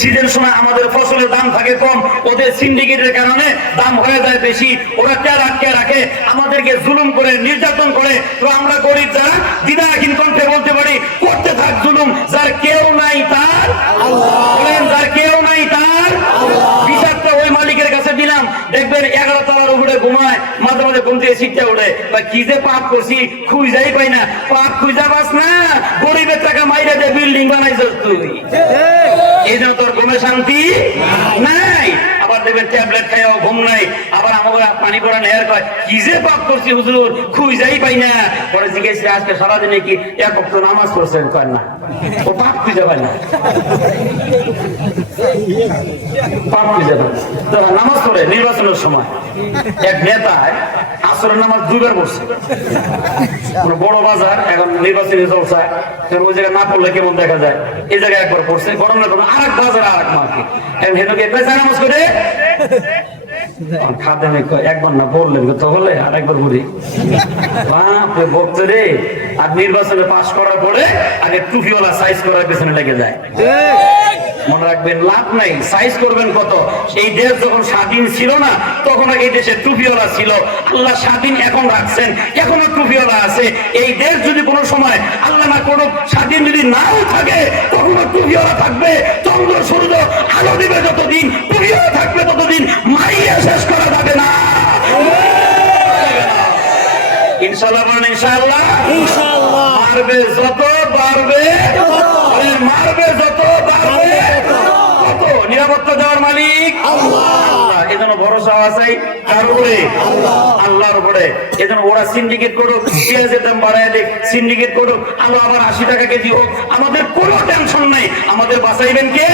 Season সময় আমাদের ফসলের দাম থাকে কম, ওদের সিন্ডিকেটের কারণে দাম হয়ে যায় বেশি। ওরা কে রাখকে রাখে আমাদেরকে জুলুম করে, নির্যাতন করে। তো আমরা গরিব যারা দিদাহীন কণ্ঠে বলতে পারি, করতে থাক জুলুম, যার কেউ নাই তার যার কেউ নাই তার বিষাক্ত ওই মালিকের কাছে দিলাম দেখবেন এগারো তলার উপরে ঘুমায়, মাঝে মাঝে ঘুম থেকে শিখতে উঠে বা কি যে পাপ করছি, খুঁজাই পাই না। পাপ খুঁজা পাস না, গরিবের টাকা মাইরে দিয়ে বিল্ডিং বানাইছ তুই। এই জন্য তোর ঘুমে শান্তি নাই। আবার দেখবেন ট্যাবলেট খাইও ঘুম নাই। আবার আমাকে পানি পড়া নেয়ার কয়, কি যে পাপ করছি হুজুর, খুঁজাই পাই না। পরে করে, আজকে সারাদিনে কি এক অক্ট নামাজ পড়ছেন? কয় না। ও পাপ খুঁজে পায় না। পাপ খুঁজে পায় তারা নামাজ পড়ে নির্বাচনের সময়। এক নেতা আসরের নামাজ দুইবার পড়ছে। বড় বাজার এখন নির্বাচনী চলছে। ওই জায়গায় না পড়লে কেমন দেখা যায়? এই জায়গায় একবার পড়ছে। গরম না কোনো আর এক বাজার আর এক মাকে এখন হেনুকে নামাজ করে কই, একবার না বললেন তো হলে আর একবার বলি। বাপরে ভক্ত রে। আর নির্বাচনে পাশ করার পরে আগে টুপিওয়ালা সাইজ করার পেছনে লেগে যায়। মনে রাখবেন লাভ নাই। সাইজ করবেন কত? এই দেশ যখন স্বাধীন ছিল না তখন এই দেশে টুপিওয়ালা ছিল। আল্লাহ স্বাধীন এখন রাখছেন এখনও টুপিওয়ালা আছে। এই দেশ যদি কোনো সময় আল্লাহ না কোনো স্বাধীন যদি নাও থাকে তখনও টুপিওয়ালা থাকবে। চন্দ্র সূর্য আলো দিবে যতদিন টুপিওয়ালা থাকবে ততদিন মাইয়া শেষ করা যাবে না। ইনশাল্লাহ বলেন ইনশাআল্লাহ। ইনশাআল্লাহ। মারবে যত আরে মারবে যত বাড়বে কত নিরাপত্তা মালিক। আল্লাহ। এজন্য ভরসা আছে কার উপরে। আল্লাহর উপরে। এজন্য ওরা সিন্ডিকেট করুক পেঁয়াজের দাম বাড়ায় দেখ সিন্ডিকেট করুক আলু আবার আশি টাকা কেজি হোক আমাদের কোনো টেনশন নাই। আমাদের বাঁচাইবেন কে?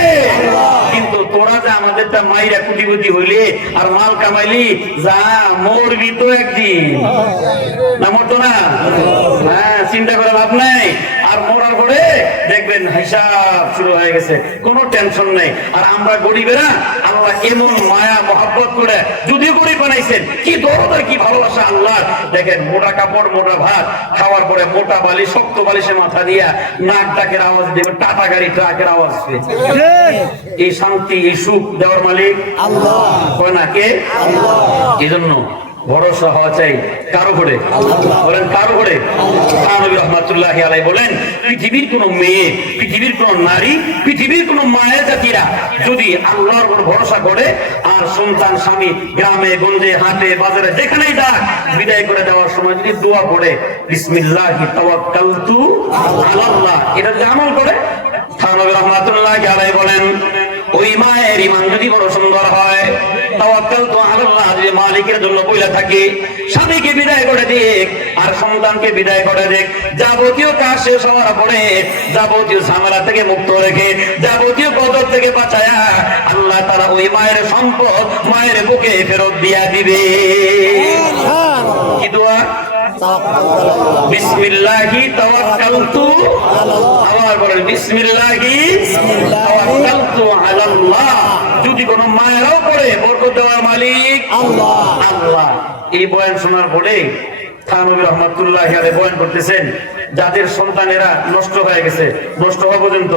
কিন্তু তোরা যে আমাদেরটা মাইরা কুটি কুটি হইলে আর মাল কামাইলি যা মরবি তো একদিন। না মরতো না? হ্যাঁ চিন্তা করে লাভ নাই। আর মরার পরে দেখবেন হিসাব শুরু হয়ে গেছে। কোনো টেনশন নেই। আর আমরা গরিবেরা আল্লাহ এমন মায়া মহাব্বত করে যদিও গরিব বানাইছেন। কি দরদ কি ভালোবাসা আল্লাহ দেখেন মোটা কাপড় মোটা ভাত খাওয়ার পরে মোটা বালি শক্ত বালিশে মাথা দিয়া নাক ডাকের আওয়াজ দেবে টাটা গাড়ি ট্রাকের আওয়াজ এই শান্তি এই সুখ দেওয়ার মালিক আল্লাহ। কয় না কে? এই জন্য ভরসা হওয়া চাই কারও করে বলেন কারও করে নবী রহমাতুল্লাহ আলাই বলেন, পৃথিবীর কোন মেয়ে, পৃথিবীর কোন নারী, পৃথিবীর কোন মায়ের জাতিরা যদি আল্লাহর উপর ভরসা করে, আর সন্তান, স্বামী গ্রামে, গঞ্জে, হাটে, বাজারে, যেখানেই যাক, বিদায় করে দেওয়ার সময় যদি দোয়া করে, বিসমিল্লাহি তাওয়াক্কালতু আলাল্লাহ, এটা যদি আমল করে নবী রহমাতুল্লাহ আলাই বলেন, ওই মায়ের ইমান যদি বড় সুন্দর হয় তাওয়াক্কাল তো আল্লাহ যে মালিকের জন্য বইলা থাকে স্বামীকে বিদায় করে দিক আর সন্তানকে বিদায় করে দিক। যাবতীয় কাজ শেষ হওয়ার পরে যাবতীয় ঝামেলা থেকে মুক্ত রেখে যাবতীয় কদর থেকে বাঁচায়া আল্লাহ তারা ওই মায়ের সম্পদ মায়ের বুকে ফেরত দিয়া দিবে। কি দোয়া? বিসমিল্লাহি তাওয়াক্কালতু আবার বলেন বিসমিল্লাহি তাওয়াক্কালতু আলাল্লাহ। যদি কোন মায়েরাও করে বরকত দেওয়ার মালিক আল্লাহ। আল্লাহ। এই বয়ান শোনার পরে যাদের সন্তানেরা নষ্ট হয়ে গেছে, নষ্ট হওয়া পর্যন্ত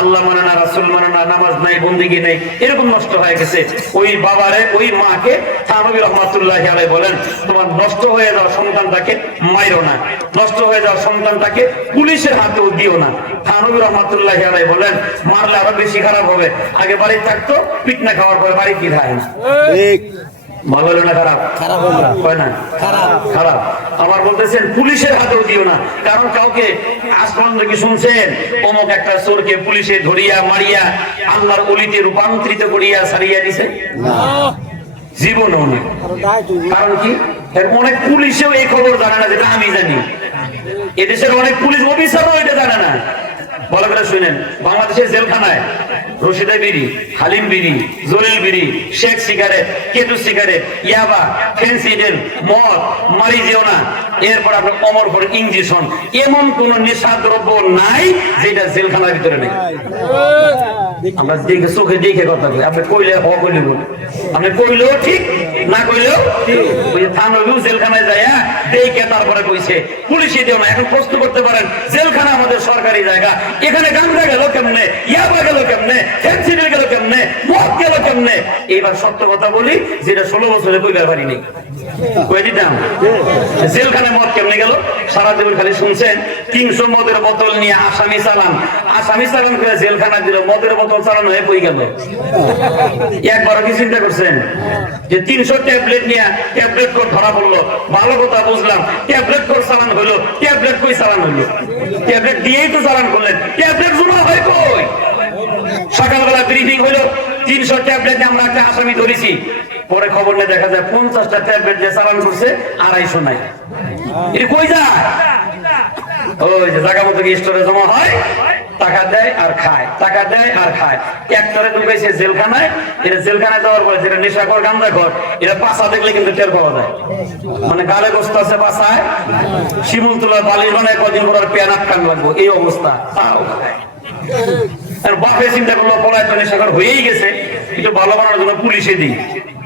আল্লাহ মানে না, রাসূল মানে না, নামাজ নাই, বন্দিগি নেই, এরকম নষ্ট হয়ে গেছে। ওই বাবারে, ওই মাকে থানবী রহমাতুল্লাহ আলাইহি বলেন, তোমার নষ্ট হয়ে যাওয়া সন্তানটাকে মাইরো না, নষ্ট হয়ে যাওয়া সন্তানটাকে পুলিশের হাতেও দিও না। থানবী বলেন, মারলে আরও বেশি খারাপ হবে। আগে বাড়ি থাকতো, পিটনা খাওয়ার পরে বাড়ি কি খায় না। ভালো হলো না খারাপ? খারাপ হয় না? খারাপ। খারাপ। আবার বলতেছেন পুলিশের হাতেও দিও না। কারণ কাউকে কি শুনছেন অমুক একটা চোরকে পুলিশে ধরিয়া মারিয়া আল্লাহর অলিতে রূপান্তরিত করিয়া সারিয়া দিছে? জীবনও না কারণ কি? অনেক পুলিশেও এই খবর জানে না যেটা আমি জানি। এদেশের অনেক পুলিশ অফিসারও এটা জানে না। বলা শুনেন, বাংলাদেশের জেলখানায় রশিদা বিড়ি, হালিম বিড়ি বিড়ি, শেখ সিগারেট কেতু সিগারেট, ইয়াবা ফেন্সিডেল মদ এরপর আপনার অমর করে ইঞ্জেকশন এমন কোন নেশা দ্রব্য নাই যেটা জেলখানার ভিতরে নেই আমরা দেখে চোখে দেখে কথা আপনি কইলে বলি। আপনি কইলেও ঠিক না কইলেও ওই থানবিও জেলখানায় যায় দেখে তারপরে কইছে পুলিশে দিও না, এখন প্রশ্ন করতে পারেন, জেলখানা আমাদের সরকারি জায়গা। এখানে গান্দা গেল কেমনে? ইয়াবা গেল কেমনে? ফেন্সিডিল গেল কেমনে? মদ গেল কেমনে? এইবার সত্য কথা বলি, যেটা ষোলো বছরে কইবার পারিনি। কই দিতাম? জেলখানে মদ কেমনে গেল? সারা জীবন খালি শুনছেন, তিনশো মদের বোতল নিয়ে আসামি চালান। আসামি চালান করে জেলখানা দিল, মদের বোতল চালানো হয়ে কই গেল। একবার কি চিন্তা করছেন? যে তিনশো ট্যাবলেট নিয়ে ট্যাবলেট কোড ধরা ভালো কথা বুঝলাম। ট্যাবলেট কোড চালান ট্যাবলেট কই চালান ট্যাবলেট দিয়েই তো চালান করলেন। ট্যাবলেট জমা হয় কই? সকালবেলা ব্রিফিং হইল, তিনশো ট্যাবলেট আমরা একটা আসামি ধরেছি। পরে খবর নিয়ে দেখা যায় পঞ্চাশটা ট্যাবলেট যে চালান করছে, আড়াইশো নাই। এটা কই যায়? ওই যে মতো স্টোরে জমা হয়, টাকা দেয় আর খায়, টাকা দেয় আর খায়। ঢুকেছে জেলখানায়, এটা জেলখানায় দেওয়ার পরে যেটা গান্দা ঘর, এটা পাশা দেখলে কিন্তু টের পাওয়া যায়। মানে গালে আছে শিমুল তোলা বালির বানায় কদিন পর পেয়ান আটকান লাগবো, এই অবস্থা। তাও আর বাপে চিন্তা করল, পলায় তো নেশাকর হয়েই গেছে একটু ভালো বানানোর জন্য পুলিশে দিই।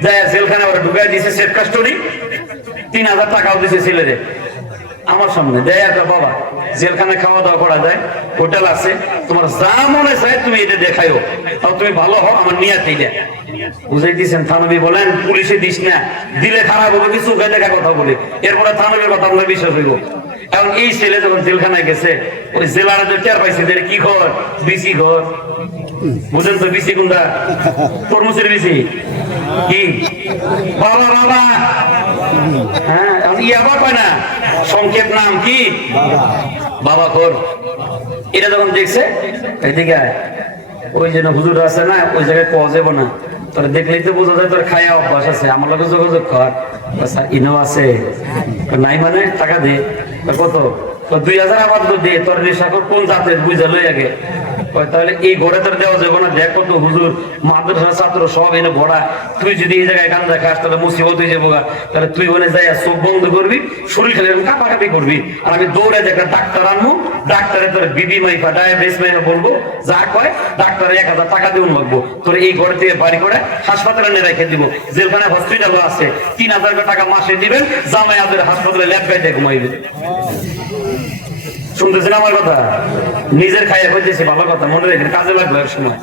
যায় জেলখানে ওরা ঢুকাই দিয়েছে সেফ কাস্টডি তিন হাজার টাকাও দিয়েছে ছেলেরে। আমার সামনে। দেয় একটা বাবা জেলখানে খাওয়া দাওয়া করা যায়, হোটেল আছে, তোমার যা মনে চায় তুমি এটা দেখাইও। তাও তুমি ভালো হও, আমার নিয়াত এইটা বুঝাই দিয়েছেন থানবি বলেন, পুলিশে দিস না, দিলে খারাপ হবে, কিছু দেখা কথা বলে। এরপরে থানবির কথা আমরা বিশ্বাস হইব। এখন এই ছেলে যখন জেলখানায় গেছে, ওই জেলার যে টের পাইছে যে কি ঘর? বিসি ঘর। বুঝেন তো বিসি কোনটা? তরমুজের বিসি। কি? বাবা বাবা। হ্যাঁ। ইয়াবা কয় না? সংক্ষেপ নাম কি? বাবা। খোর। এটা যখন দেখছে এদিকে। ওই যে হুজুর আছে না ওই জায়গায় পাওয়া যাবে না। তোর দেখলেই তো বোঝা যায় তোর খায়া অভ্যাস আছে। আমার লোক যোগাযোগ কর। আচ্ছা ইনো আছে। নাই মানে টাকা দে। কত? দুই হাজার আবার দে। তোর নেশাকর কোন জাতের বুঝা লই আগে। তাহলে এই ঘরে তোর দেওয়া যাবে না, দেখ কত হুজুর মাদ্রাসা ছাত্র সব এনে ভরা তুই যদি এই জায়গায় গান খাস তাহলে মুসিবত হয়ে যাব তাহলে তুই ওখানে যাই চোখ বন্ধ করবি, শরীর খালি কাঁপাকাঁপি করবি। আর আমি দৌড়ে যে ডাক্তার আনব, ডাক্তারে তোর বিবি মাইফা, ডায়াবেটিস মাইফা বলব, যা কয়, ডাক্তারে এক হাজার টাকা দিয়ে লাগবো। তোর এই ঘর থেকে বাড়ি করে হাসপাতালে নিয়ে রেখে দিব। যেখানে হসপিটালও আছে। তিন হাজার টাকা মাসে দিবেন জামাই আদের হাসপাতালে ল্যাব গাইতে ঘুমাইবে শুনতেছেন আমার কথা? নিজের খাইয়া হইতেছে ভালো কথা, মনে রেখে কাজে লাগল এক সময়।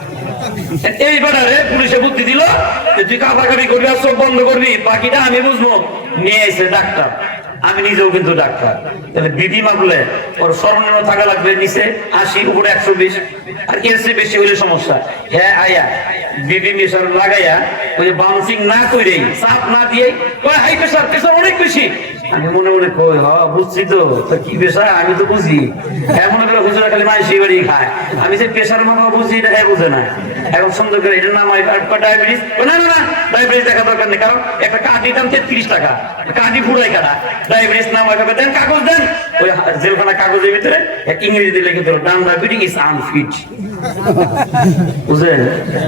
এই ব্যাটারে পুলিশে বুদ্ধি দিল যে, তুই কাটাকাটি করবি আর চোখ বন্ধ করবি, বাকিটা আমি বুঝব। নিয়ে এসে ডাক্তার। আমি নিজেও কিন্তু ডাক্তার। তাহলে বিধি মাপলে ওর সর্বনিম্ন থাকা লাগবে নিচে আশি, উপরে একশো বিশ আর চেয়ে বেশি হলে সমস্যা। হ্যাঁ আয়া মিশন লাগাইয়া ওই যে বাউন্সিং না করেই চাপ না দিয়ে হাই প্রেশার প্রেশার অনেক বেশি। আমি মনে মনে কই, হ, বুঝছি তো। কি পেশা আমি তো বুঝি। হ্যাঁ মনে করে হুজুরা খালি বাড়ি খায়। আমি পেশার মাথা বুঝি, এটা বুঝে না। এখন সুন্দর করে এটার নাম ডায়াবেটিস না না না ডায়াবেটিস দেখা দরকার নেই, কারণ একটা কাঠি দাম তেত্রিশ টাকা। কাঠি পুরাই কাটা ডায়াবেটিস নাম হয় দেন, কাগজ দেন। ওই জেলখানা কাগজের ভিতরে এক ইংরেজি লিখে দিল ডান ডায়াবেটিস ইজ আনফিট বুঝলেন?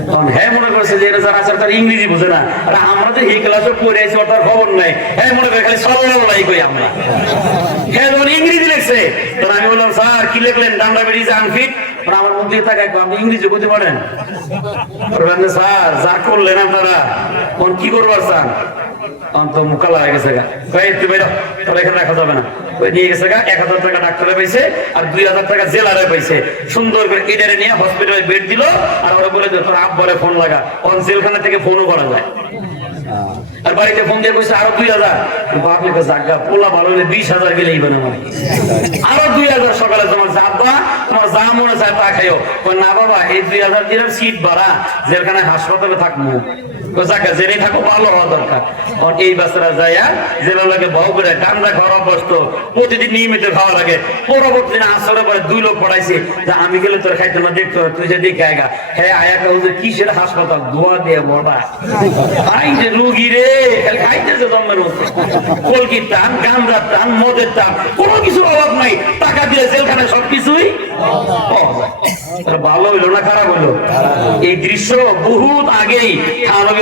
তখন হ্যাঁ মনে করছে যে এটা যারা আছে তার ইংরেজি বুঝে না। আর আমরা যে এই ক্লাসে পড়ে আছি, ওর তার খবর নাই। হ্যাঁ মনে করে খালি সাল্লাই কই আমরা। হ্যাঁ যখন ইংরেজি লিখছে, তখন আমি বললাম, স্যার, কি লিখলেন? ডান্ডা বেরিয়েছে আনফিট আমার মধ্যে থাকে আপনি ইংরেজি বলতে পারেন। স্যার যা করলেন আপনারা তখন কি করবার চান তখন তো মুকালা হয়ে গেছে গা। কই তুই এখানে যাবে না। নিয়ে গেছে গা, এক হাজার টাকা ডাক্তারে পাইছে আর দুই হাজার টাকা সুন্দর করে নিয়ে হসপিটালে বেড দিল আর ওরা বলে তোর আব্বারে ফোন লাগা। অন জেলখানা থেকে ফোনও করা যায়। আর বাড়িতে ফোন দিয়ে কইছে, আরও দুই হাজার। কাছে জাগা, পোলা ভালো হলে বিশ হাজার গেলেই বানে আমার আরও দুই হাজার সকালে তোমার যাবা তোমার যা মনে চায় তা খাইও। না বাবা, এই দুই হাজার দিনের সিট ভাড়া, যেখানে হাসপাতালে থাকব জায়গা জেনে থাকো ভালো হওয়া দরকার। এই বাচ্চারা যায় জেলা লাগে বহু করে কান্দা খাওয়া অভ্যস্ত প্রতিদিন নিয়মিত খাওয়া লাগে। পরবর্তী দিন আসরে পরে দুই লোক পড়াইছে যে আমি গেলে তোর খাইতে না দেখতে তুই যে দেখে আয়গা আয়াকা হুজুর কিসের হাসপাতাল? ধোয়া দিয়ে বড়া আই যে রুগী রে খালি খাইতেছে জন্মের মধ্যে। কলকির টান গান্ধার টান মদের টান কোনো কিছুর অভাব নাই। টাকা দিয়ে জেলখানে সবকিছুই পাওয়া যায়। ভালো হইল না খারাপ হইল? এই দৃশ্য বহুত আগেই থানবী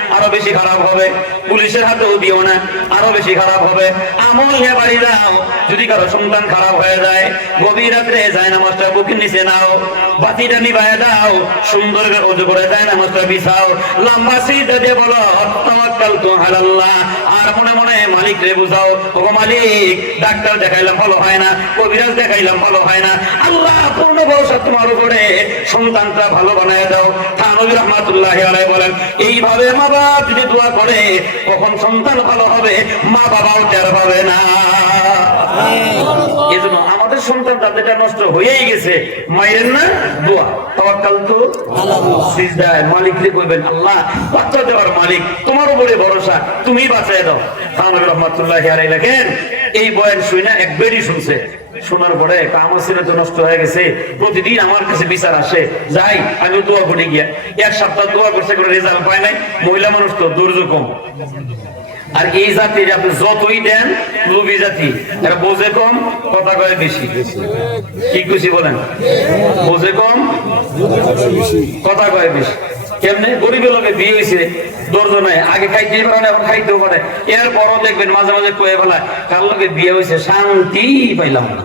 আরও বেশি খারাপ হবে। পুলিশের হাতেও দিও না, আরও বেশি খারাপ হবে। আমল নিয়ে বাড়ি দাও যদি কারও সন্তান খারাপ হয়ে যায়, গভীর রাত্রে যায় নামাজটা বুকের নিচে নাও। বাতিটা নিভায় দাও সুন্দর করে অজু করে যায় বিছাও। লম্বা সিজদা দিয়ে বলো আর মনে মনে মালিক রে বুঝাও মালিক, ডাক্তার দেখাইলাম ভালো হয় না, কবিরাজ দেখাইলাম ভালো হয় না। আল্লাহ পূর্ণ ভরসা তোমার উপরে, সন্তানটা ভালো বানায় দাও। রহমাতুল্লাহ বলেন, এইভাবে মা যদি দোয়া করে কখন সন্তান ভালো হবে মা বাবাও টের পাবে না। এজন্য আমাদের সন্তান তাদেরটা নষ্ট হয়েই গেছে মায়ের না দোয়া। তাওয়াক্কাল তো সিজদায়। মালিক রে কইবেন আল্লাহ বাচ্চা দেওয়ার মালিক তোমার উপরে ভরসা তুমি বাঁচায় দাও। থানবী রহমাতুল্লাহ আলাই লেখেন এই বয়ান শুই না, এক বেরি শুনছে। শোনার পরে আমার তো নষ্ট হয়ে গেছে, প্রতিদিন আমার কাছে বিচার আসে। যাই, আমি দোয়া করে গিয়া। এক সপ্তাহ দোয়া করছে, কোনো রেজাল্ট পায় নাই। মহিলা মানুষ তো ধৈর্য কম। আর এই জাতির আপনি যতই দেন, লোভী জাতি, এরা বোঝে কম, কথা কয় বেশি। কি খুশি বলেন? বোঝে কম, কথা কয় বেশি। কেমনে? গরিবের লোকে বিয়ে হয়েছে দর্জ নাই। আগে খাইতে পারে না এখন খাইতেও পারে। এরপরও দেখবেন মাঝে মাঝে কয়ে ফেলা কার লোকে বিয়ে হয়েছে শান্তি পাইলাম না।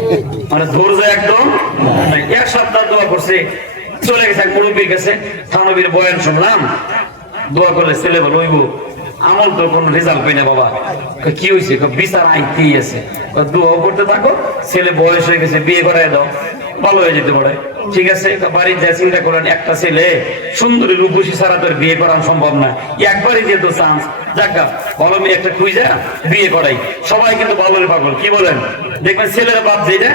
মানে ধৈর্য একদম এক সপ্তাহ দোয়া করছে চলে গেছে এক মুরব্বীর কাছে। থানবীর বয়ান শুনলাম দোয়া করলে ছেলে বলো ওইব আমল তো কোনো রেজাল্ট পাই না বাবা। কি হয়েছে বিচার আইতেই আছে। কই, দোয়াও করতে থাকো ছেলে বয়স হয়ে গেছে বিয়ে করাই দাও। ভালো হয়ে যেতে পারে। ঠিক আছে বাড়ির যা চিন্তা করেন, একটা ছেলে সুন্দরী রূপসী ছাড়া তোর বিয়ে করানো সম্ভব না। একবারই যেত চান্স একটা খুঁজা বিয়ে করাই। সবাই কিন্তু পাগল, কি বলেন? দেখবেন ছেলের বাপ যেটা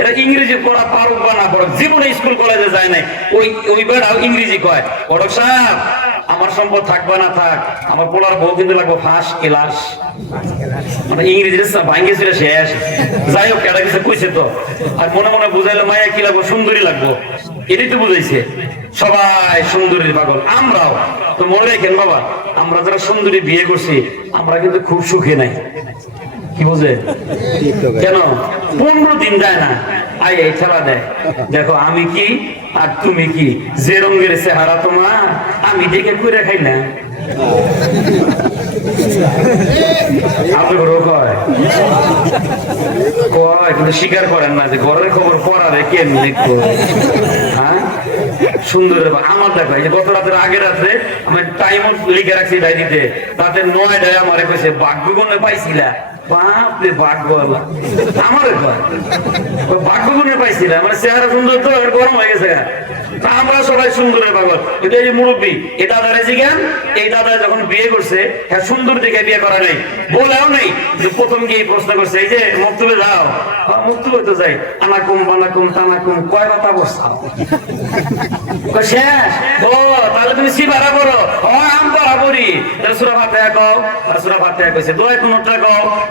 এটা ইংরেজি পড়া পারুক বা না পড়ুক জীবনে স্কুল কলেজে যায় নাই। ওই ওই বেড়াও ইংরেজি কয় পড়ক সাহেব, আমার সম্পদ থাকবে না থাক, আমার পোলার বউ কিন্তু লাগবে ফার্স্ট ক্লাস মানে ইংরেজি শেষ। যাই হোক কইছে তো। আর মনে মনে বুঝাইলো, মায়া কি লাগবো? সুন্দরী লাগবো? এটাই তো বুঝাইছে। সবাই সুন্দরীর পাগল। আমরাও। তো মনে বাবা, আমরা যারা সুন্দরী বিয়ে করছি, আমরা কিন্তু খুব সুখে নাই। কি বুঝে কেন? পনেরো দিন যায় না। আই এই দেয় দেখো আমি কি আর তুমি কি? যে রঙের চেহারা তোমার আমি দেখে করে খাই না। কয়? কয় কিন্তু স্বীকার করেন না যে ঘরের খবর পড়ারে কেমনি করে হ্যাঁ? সুন্দর। আমার দেখো এই যে গত রাতের আগের রাত্রে আমি টাইম লিখে রাখছি ডায়েরিতে। রাতে নয়টায় আমার কইছে ভাগ্যগুণে পাইছিলা। বাপরে ভাগ্য আমার কয় ভাগ্যগুণে পাইছিলা মানে চেহারা সুন্দর তো গরম হয়ে গেছে। আমরা সবাই সুন্দরের পাগল। কিন্তু এই মুরব্বী, এই দাদারে এই দাদা যখন বিয়ে করছে হ্যাঁ সুন্দর দেখে বিয়ে করা নেই। বলেও নেই, যে প্রথম গিয়ে প্রশ্ন করছে, এই যে মক্তবে যাও। মক্তবে তো যাই। আনাকুম, বানাকুম, তানাকুম, কয় কথা বসা শেষ ও তাহলে তুমি সি ভাড়া করো ও, আম ভাড়া করি তাহলে সুরা ভাতে কও। সুরা ভাতে কইছে। দোয়া কোনটা কও।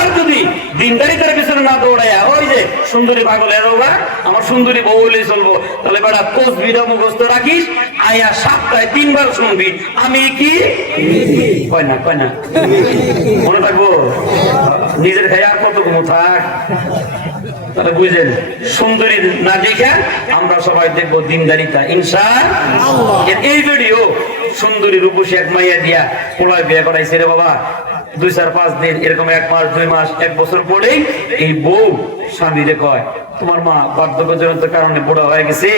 আর যদি দিনদারি তার পিছনে না দৌড়ায়, ওই যে সুন্দরী পাগল এরোবা আমার সুন্দরী বউ হলেই চলবো। তাহলে বেড়া কোচ বিড়া মুখস্থ রাখিস, আয়া সাতটায় তিনবার শুনবি। আমি কি? কয় না কয় না। মনে থাকব? নিজের কত কোনো থাক। তাহলে বুঝলেন, সুন্দরী না দেখে আমরা সবাই দেখব দিনদারিতা ইনসা এই ভিডিও সুন্দরী রূপসী এক মাইয়া দিয়া পোলায় বিয়ে করাইছে রে বাবা। দুই চার পাঁচ দিন, এরকম এক মাস, দুই মাস, এক বছর পরেই এই বউ স্বামীরে কয়, তোমার মা বার্ধক্যজনিত কারণে বুড়া হয়ে গেছে,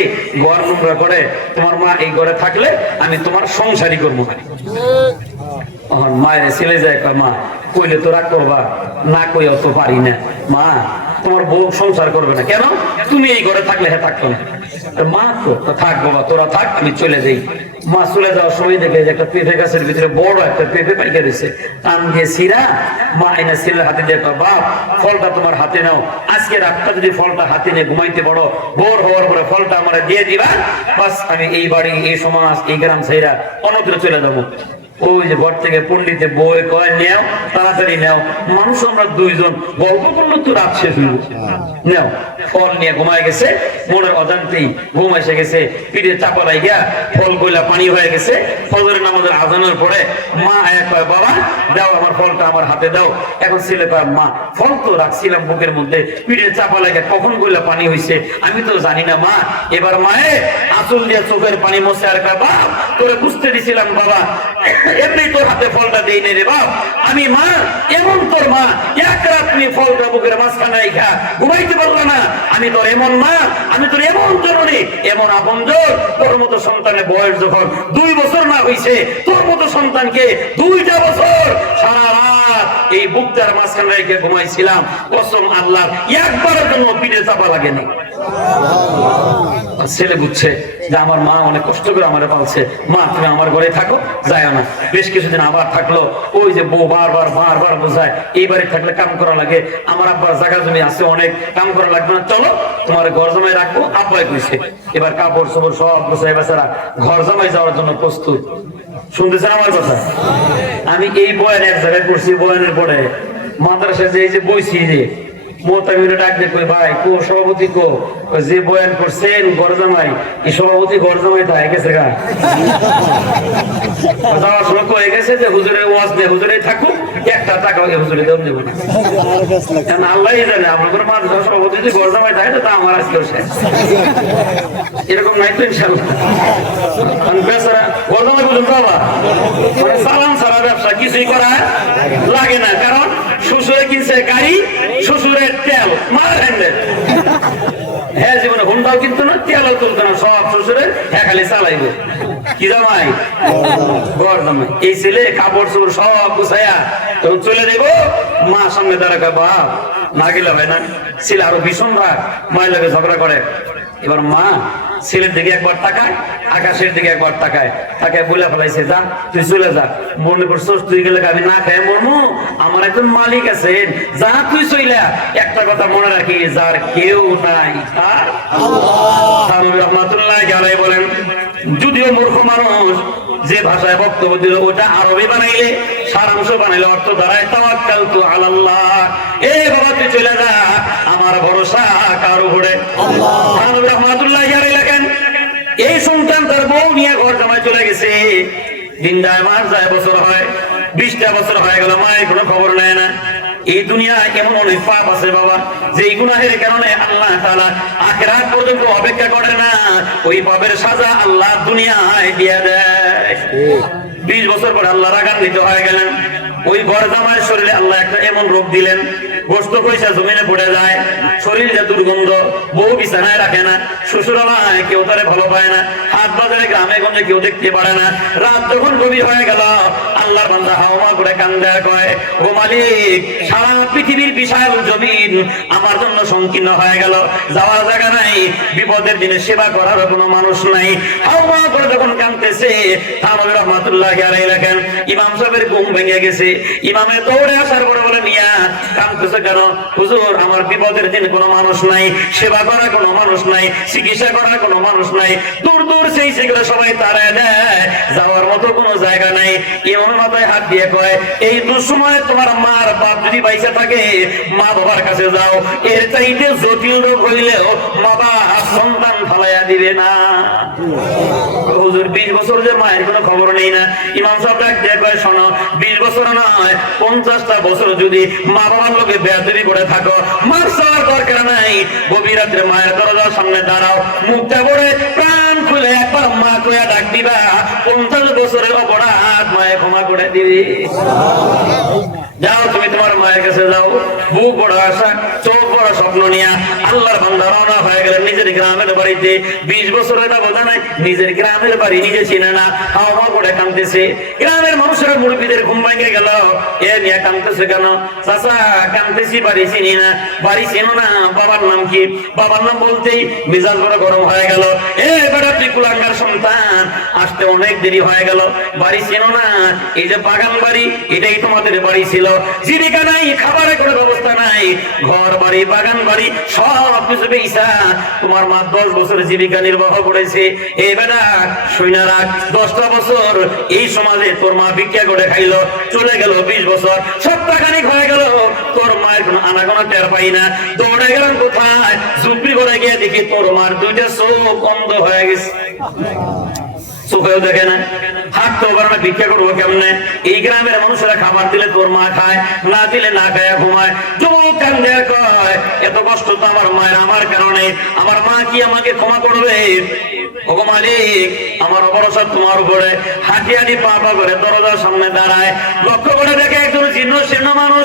ঘর নোংরা করে, তোমার মা এই ঘরে থাকলে আমি তোমার সংসারই করব মায়ের ছেলে যায়, কয়, মা, কইলে তো রাগ করবা, না কই তো পারি না। মা, তোমার বউ সংসার করবে না। কেন? তুমি এই ঘরে থাকলে হ্যাঁ থাকতো না। মা তো থাক বাবা, তোরা থাক, আমি চলে যাই। মা চলে যাওয়ার সময় যে একটা পেঁপে গাছের ভিতরে বড় একটা পেঁপে পাইকে সিরা, মা আইনা ছেলের হাতে দিয়ে বাপ, ফলটা তোমার হাতে নাও। আজকে রাতটা যদি ফলটা হাতে নিয়ে ঘুমাইতে পারো, ভোর হওয়ার পরে ফলটা আমার দিয়ে দিবা। বাস আমি এই বাড়ি, এই সমাজ, এই গ্রাম সাইরা অন্যত্র চলে যাব। ওই যে ঘর থেকে পন্ডিতে বই কয় নেও তাড়াতাড়ি নেও। মানুষ আমরা দুইজন গল্প করল তো রাত শেষ হইল নেও ফল নিয়ে ঘুমায় গেছে মনের অজান্তেই ঘুম এসে গেছে পিঠে চাপা গিয়া ফল কইলা পানি হয়ে গেছে। ফজরের নামাজের আজানের পরে মা আয়া কয় বাবা দাও আমার ফলটা আমার হাতে দাও। এখন ছেলে কয় মা ফল তো রাখছিলাম বুকের মধ্যে পিঠে চাপা লাগে কখন কইলা পানি হইছে? আমি তো জানি না মা। এবার মায়ে আঁচল দিয়ে চোখের পানি মোছে আর কয় বাপ তোরে বুঝতে দিছিলাম বাবা। এমনি তোর হাতে ফলটা দেই নে রে বাপ। আমি মা, এমন তোর মা, এক রাত তুমি ফলটা বুকের মাঝখানে রাইখা ঘুমাইতে পারল না। আমি তোর এমন মা, আমি তোর এমন জননী, এমন আপন তোর মতো সন্তানের বয়স যখন দুই বছর না হইছে, তোর মতো সন্তানকে দুইটা বছর সারা রাত এই বুকটার মাঝখানে রেখে ঘুমাইছিলাম। কসম আল্লাহ একবারের জন্য পিঠে চাপা লাগেনি। ছেলে বুঝছে যে আমার মা অনেক কষ্ট করে আমার পালছে। মা, তুমি আমার ঘরে থাকো যায় না। বেশ কিছুদিন আবার থাকল, ওই যে বউ বারবার বারবার বোঝায় এই বাড়ি থাকলে কাম করা লাগে। আমার আব্বার জায়গা জমি আছে অনেক, কাম করা লাগবে না। চলো, তোমার ঘর জমাই রাখব, আব্বাই কইছে। এবার কাপড় চোপড় সব গোছাই বেচারা, ঘর জমাই যাওয়ার জন্য প্রস্তুত। শুনতেছেন আমার কথা? আমি এই বয়ান এক জায়গায় করছি, বয়ানের পরে। মাদ্রাসা যে এই যে বইছি যে মোতামিরে ডাক দিয়ে কই ভাই, কো, সভাপতি কো? যে বয়ান করছেন, গরজামাই। এই সভাপতি গরজামাই তো হয়ে গেছে গা। যাওয়ার সময় কয়ে গেছে যে হুজুরের ওয়াজ দিয়ে হুজুরে থাকুক, একটা টাকা হুজুরে দেব দেব না কারণ আল্লাহ জানে আপনাদের মাদ্রাসা সভাপতি যদি গরজামাই থাকে, তো আমার আজকেও শেষ। এরকম নাই তো বেচারা গরজামাই বুঝুন বাবা সালাম সারা ব্যবসা কিছুই করা লাগে না। কারণ শ্বশুরে কিনছে গাড়ি, শ্বশুরের তেল, মার হ্যান্ডেল হ্যাঁ জীবনে হুন্ডাও কিন্তু না, তেলও তুলতো না, সব শ্বশুরের হ্যাঁ চালাইবে। কি জামাই? এই ছেলে, কাপড় চোপড় সব গুছাইয়া তখন চলে যাব মা সামনে দাঁড়াকা বাপ না গেলে হয় না? ছেলে আরও ভীষণ রাগ, মায়ের লাগে ঝগড়া করে। এবার মা ছেলের দিকে একবার তাকায় আকাশের দিকে একবার তাকায় তাকে বলে ফেলাইছে যা তুই চলে যা। মনে করছিস তুই গেলে আমি না খাই মরমু? আমার একজন মালিক আছে যা তুই চইলা। একটা কথা মনে রাখি যার কেউ নাই তার আল্লাহ। রহমাতুল্লাহ বলেন যদিও মূর্খ মানুষ যে ভাষায় বক্তব্য দিল ওটা আরবি বানাইলে সারাংশ বানাইলে অর্থ দাঁড়ায় তাওয়াক্কাল তু আলাল্লাহ। এ বাবা তুই চলে যা আমার ভরসা কার উপরে? আল্লাহ। রহমাতুল্লাহ লেখেন এই সন্তান তার বউ নিয়ে ঘর জামায় চলে গেছে। দিন যায় মাস যায় বছর হয় বিশটা বছর হয়ে গেল মায়ের কোনো খবর নেয় না। এই দুনিয়ায় এমন অনেক পাপ আছে বাবা। যে গুনাহের কারণে আল্লাহ তাআলা আখিরাত পর্যন্ত অপেক্ষা করে না ওই পাপের সাজা আল্লাহ দুনিয়ায় দিয়ে দেয়। বিশ বছর পরে আল্লাহ রাগান্বিত হয়ে গেলেন। ওই জামাইয়ের শরীরে আল্লাহ একটা এমন রোগ দিলেন গোস্ত পয়সা জমিনে পড়ে যায় শরীর যে দুর্গন্ধ বউ বিছানায় রাখে না শ্বশুরালয় কেউ তারে ভালো পায় না হাত বাজারে গ্রামে গঞ্জে কেউ দেখতে পারে না। রাত যখন গভীর হয়ে গেল আল্লাহর বান্দা হাওয়া করে কান্দে কয়, ও মালিক, সারা পৃথিবীর বিশাল জমিন আমার জন্য সংকীর্ণ হয়ে গেল। যাওয়ার জায়গা নাই, বিপদের দিনে সেবা করার কোনো মানুষ নাই। হাওয়া করে যখন কান্দতেছে থানবী রহমাতুল্লাহ আলাইহি লেখেন, ইমাম সাহেবের ঘুম ভেঙে গেছে। ইমামের দৌড়ে আসার পরে বলে, মিয়া কান্দতেছে কেন? হুজুর, আমার বিপদের দিন কোনো মানুষ নাই, সেবা করার কোনো মানুষ নাই, চিকিৎসা করার কোনো মানুষ নাই। দূর দূর সেই সেগুলো সবাই তারা দেয়, যাওয়ার মতো কোনো জায়গা নাই। ইমামের মাথায় হাত দিয়ে কয়, এই দুঃসময়ে তোমার মার বাপ যদি বাইসে থাকে, মা বাবার কাছে যাও। এর চাইতে জটিল রোগ হইলেও বাপ সন্তান ফালাইয়া দিবে না। হুজুর, বিশ বছর যে মায়ের কোনো খবর নেই না। ইমাম সাহেব দিয়ে কয়, শোনো, বিশ বছর নয়, পঞ্চাশটা বছর যদি মা বাবার লোকে বেয়াদবি করে থাকো, মার চাওয়ার দরকার নাই। গভীর রাত্রে মায়ের দরজার সামনে দাঁড়াও, মুখটা করে প্রাণ খুলে একবার মা কয়া ডাক দিবা পঞ্চাশ বছরের অপরাধ মায়ে ক্ষমা করে দিবি। যাও তুমি তোমার মায়ের কাছে যাও। বুক বড় আশা, চোখ বড় স্বপ্ন নিয়ে আল্লাহর বান্দা রওনা হয়ে গেলেন নিজের গ্রামের বাড়িতে। বিশ বছরের ব্যবধান নিজের গ্রামের বাড়ি নিজে চিনে না, হাওয়া করে কাঁদতেছে। গ্রামের মানুষেরা মুরব্বীদের ঘুম ভাঙে গেল। এ নিয়ে কাঁদতেছে কেন? চাচা, কাঁদতেছি, বাড়ি চিনি না, বাড়ি চেনো না, বাবার নাম কি? বাবার নাম বলতেই মিজাজ বড় গরম হয়ে গেল। এ বেটা, তুই সন্তান, আসতে অনেক দেরি হয়ে গেল। বাড়ি চেনো না, এই যে বাগান বাড়ি, এটাই তোমাদের বাড়ি ছিল। জীবিকা নাই, খাবারের কোনো ব্যবস্থা নাই, ঘর বাড়ি, বাগান বাড়ি, সব কিছু পেয়েছা তোমার মা দশ বছর জীবিকা নির্বাহ করেছে। এই বেটা সৈন্য রাখ দশটা বছর এই সমাজে তোর মা ভিক্ষা করে খাইলো, চলে গেল বিশ বছর, সপ্তাহখানিক হয়ে গেল, তোর মায়ের কোনো আনাগোনা টের পাই না। দৌড়ে গেলাম কোথায়? ঝুপড়ি করে গিয়ে দেখি তোর মার দুইটা চোখ অন্ধ হয়ে গেছে। চোখেও দেখে না। হাঁটতেও পারে না ভিক্ষা করব কেমনে? এই গ্রামের মানুষেরা খাবার দিলে তোর মা খায়, না দিলে না খায় ঘুমায়। যুবক কান্দে কয়, এত কষ্ট তো আমার মায়ের, আমার কারণে। আমার মা কি আমাকে ক্ষমা করবে? আমার ভরসা তোমার উপরে। হাঁটি পা পা করে দরজার সামনে দাঁড়ায়। লক্ষ্য করে দেখে একজন জীর্ণ শীর্ণ মানুষ।